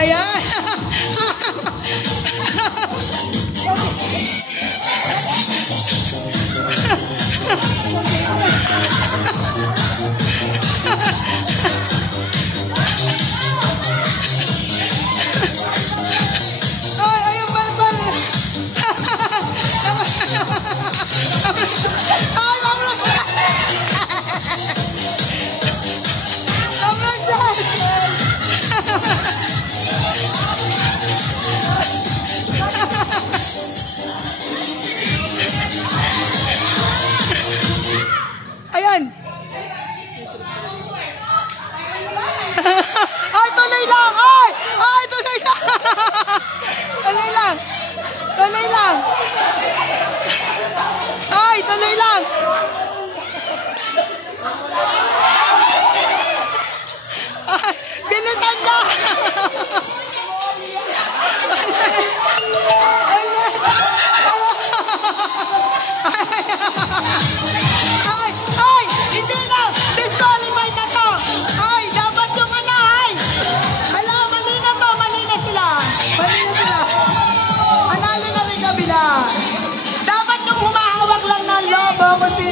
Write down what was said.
Ayan. Ay, ayun balbal. Ay, mamrot. Mamrot dyan. Ayan. Ay, tuloy lang. Ay, ay, tuloy lang. Tuloy lang. Tuloy lang. Ay, tuloy lang. Ay, bilisan na. Ay, ay, hindi na. Disqualified na to. Ay, dapat yung anahay. Hala, mali na to. Mali na sila. Mali na sila. Manalo na rin kabila. Dapat yung humahawak lang ng lobo. Kasi